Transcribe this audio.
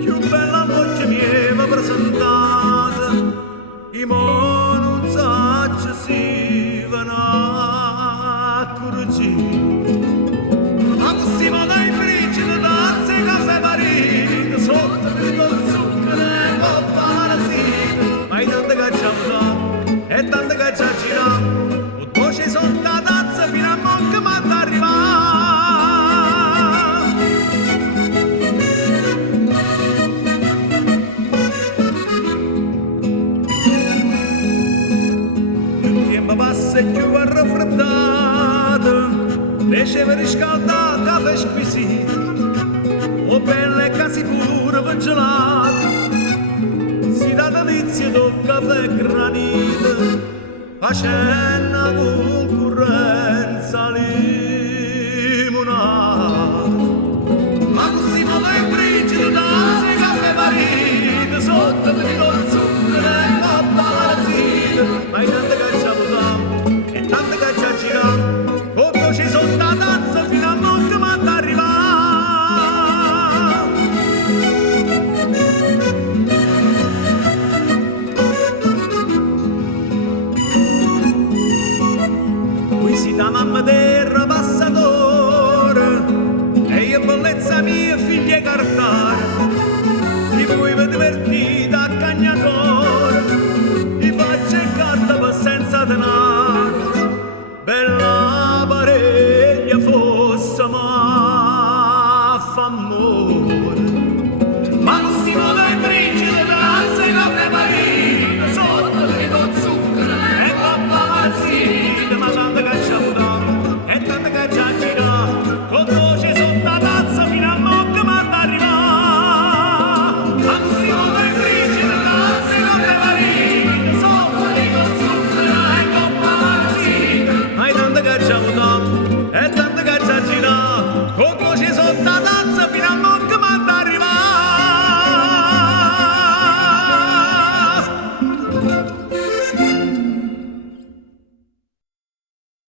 più bella voce mi aveva presentata, i mo non so si vanno a correggere. Ma possiamo dai bricioli, danze, caffè marino, sotto il zucchero e coppa marasina, ma intanto che ci avuto e tanto che ci ha girato, poi ci sono da danza fino a mo' che mi arriva. Passa più raffreddata, piaceva riscaldata, caffè squisito, o belle casi pure gelata, si dà delizia do caffè granito, facendo concorrenza limonata. Ma così non è briciolo, danze, caffè marino, sotto lo zucchero e coppa marasina, ma intanto che ci e tanto che ci ha girato, come ci sono da danza fino a mo' che mi arriva. Qui si dà mamma terra passatore, e io bellezza mia figlia cartare, si vuoi divertire